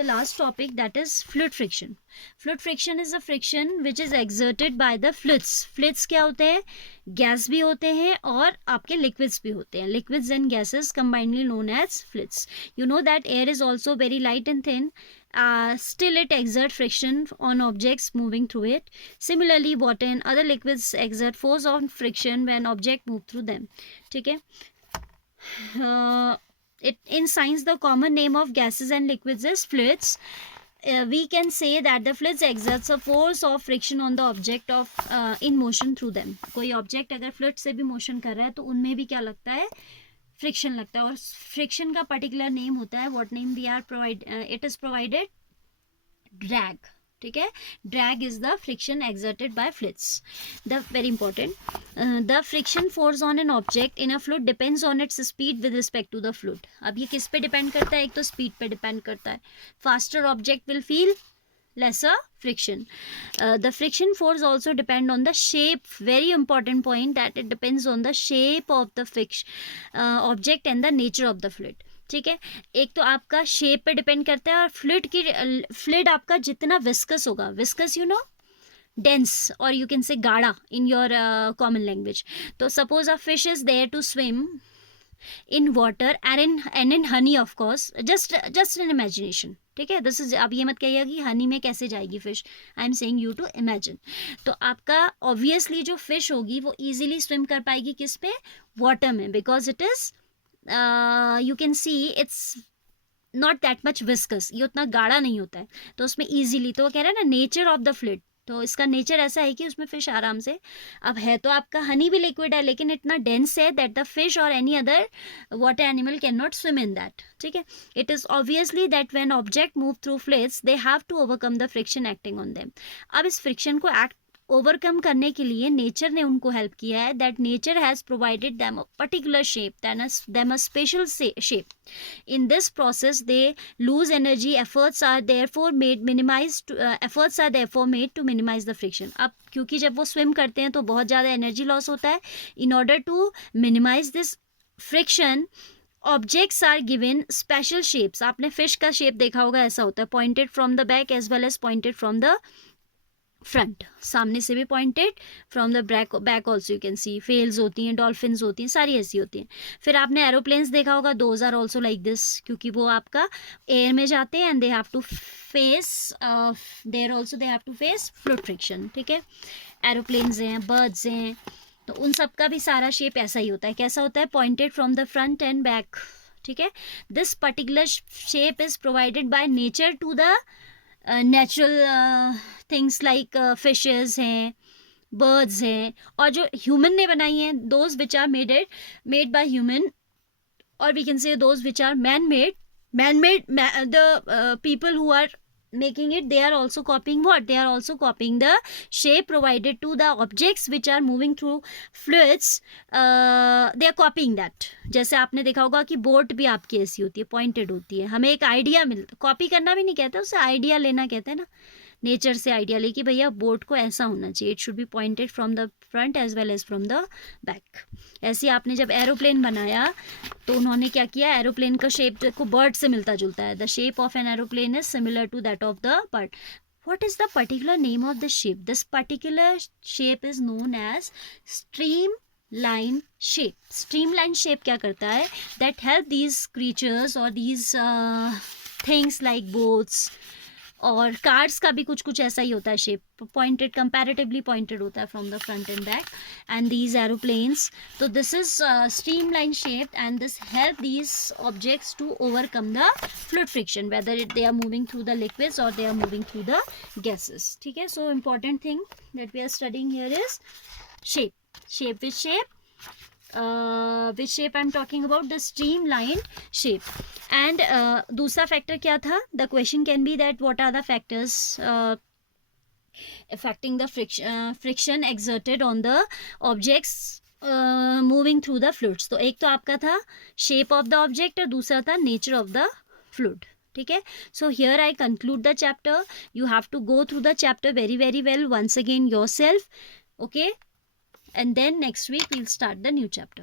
the last topic, that is fluid friction. Fluid friction is a friction which is exerted by the fluids. Fluids क्या होते हैं? Gas भी होते हैं और आपके liquids भी होते हैं. Liquids and gases combinedly known as fluids. You know that air is also very light and thin. Still it exerts friction on objects moving through it. Similarly, water and other liquids exert force on friction when objects move through them. ठीक है? In science, the common name of gases and liquids is fluids. We can say that the fluids exerts a force of friction on the object of in motion through them. कोई object अगर fluid से भी motion कर रहा है तो उनमें भी क्या लगता है? फ्रिक्शन लगता है. और फ्रिक्शन का पर्टिकुलर नेम होता है, what name we are provide, it is provided drag. ठीक है, drag is the friction exerted by fluids. The very important, the friction force on an object in a fluid depends on its speed with respect to the fluid. अब ये किस पे depend करता है? एक तो स्पीड पे डिपेंड करता है. Faster object will feel lesser friction. The friction force also depend on the shape. Very important point, that it depends on the shape of the object and the nature of the fluid. ठीक है, एक तो आपका shape पे depend करता है और fluid आपका जितना विस्कस होगा, viscous you know, dense, or you can say गाढ़ा in your common language. तो suppose a fish is there to swim in water and in honey, of course, just an imagination. ठीक है, this is, आप ये मत कहिएगा कि हनी में कैसे जाएगी fish. I am saying you to imagine. तो आपका ऑब्वियसली जो फिश होगी वो इजीली स्विम कर पाएगी किस पे? वाटर में, because it is you can see it's not that much viscous, ये उतना गाढ़ा नहीं होता है तो उसमें ईजिली. तो वो कह रहे हैं ना, नेचर ऑफ द फ्लूइड, तो इसका नेचर ऐसा है कि उसमें फिश आराम से, अब है तो आपका हनी भी लिक्विड है लेकिन इतना डेंस है दैट द फिश और any other water animal cannot नॉट स्विम इन दैट. ठीक है, it is obviously that when object move through fluids they have to overcome the friction acting on them. अब इस फ्रिक्शन को ओवरकम करने के लिए नेचर ने उनको हेल्प किया है. That nature has provided them a particular shape, them a special shape. In this process they lose energy. Efforts are therefore made to minimize the friction. अब क्योंकि जब वो स्विम करते हैं तो बहुत ज़्यादा एनर्जी लॉस होता है. In order to minimize this friction, objects are given special shapes. आपने फिश का शेप देखा होगा, ऐसा होता है, pointed from the back as well as pointed from the front. सामने से भी pointed, from the back also you can see. Fails होती हैं, डॉल्फिन्स होती हैं, सारी ऐसी होती हैं. फिर आपने एरोप्लेन्स देखा होगा, those are also like this, क्योंकि वो आपका एयर में जाते हैं and they have to face fluid friction. ठीक है, एरोप्लेन्स हैं, बर्ड्स हैं, तो उन सब का भी सारा शेप ऐसा ही होता है. कैसा होता है? Pointed from the front and back. ठीक है, this particular shape is provided by nature to the natural things like fishes हैं, बर्ड्स हैं, और जो ह्यूमन ने बनाई हैं, those which are made by human, और we can say those which are man made. The people who are making it, they are also copying what? They are also copying the shape provided to the objects which are moving through fluids. They are copying that. जैसे आपने देखा होगा कि boat भी आपकी ऐसी होती है, पॉइंटेड होती है. हमें एक आइडिया मिलता, कॉपी करना भी नहीं कहते, उससे आइडिया लेना कहते हैं ना. नेचर से आइडिया लेके भैया बोट को ऐसा होना चाहिए, it should be pointed from the front as well as from the back. ऐसे आपने जब एरोप्लेन बनाया तो उन्होंने क्या किया, एरोप्लेन का शेप को बर्ड से मिलता जुलता है. The shape of an aeroplane is similar to that of the bird. What is the particular name of this shape? This particular shape is known as streamline shape. Streamline shape क्या करता है? That help these creatures or these things like boats और cars का भी कुछ ऐसा ही होता है शेप, पॉइंटेड, कंपैरेटिवली पॉइंटेड होता है from the front and back. And these aeroplanes, तो this is streamline shape and this help these objects to overcome the fluid friction, whether they are moving through the liquids और they are moving through the gases. ठीक है, so important thing that we are studying here is shape. Which shape I'm talking about? The streamline shape. And दूसरा factor क्या था? The question can be that what are the factors affecting the friction exerted on the objects moving through the fluids. तो एक तो आपका था shape of the object और दूसरा था nature of the fluid. ठीक है, so here I conclude the chapter. You have to go through the chapter very very well once again yourself. Okay, and then next week we'll start the new chapter.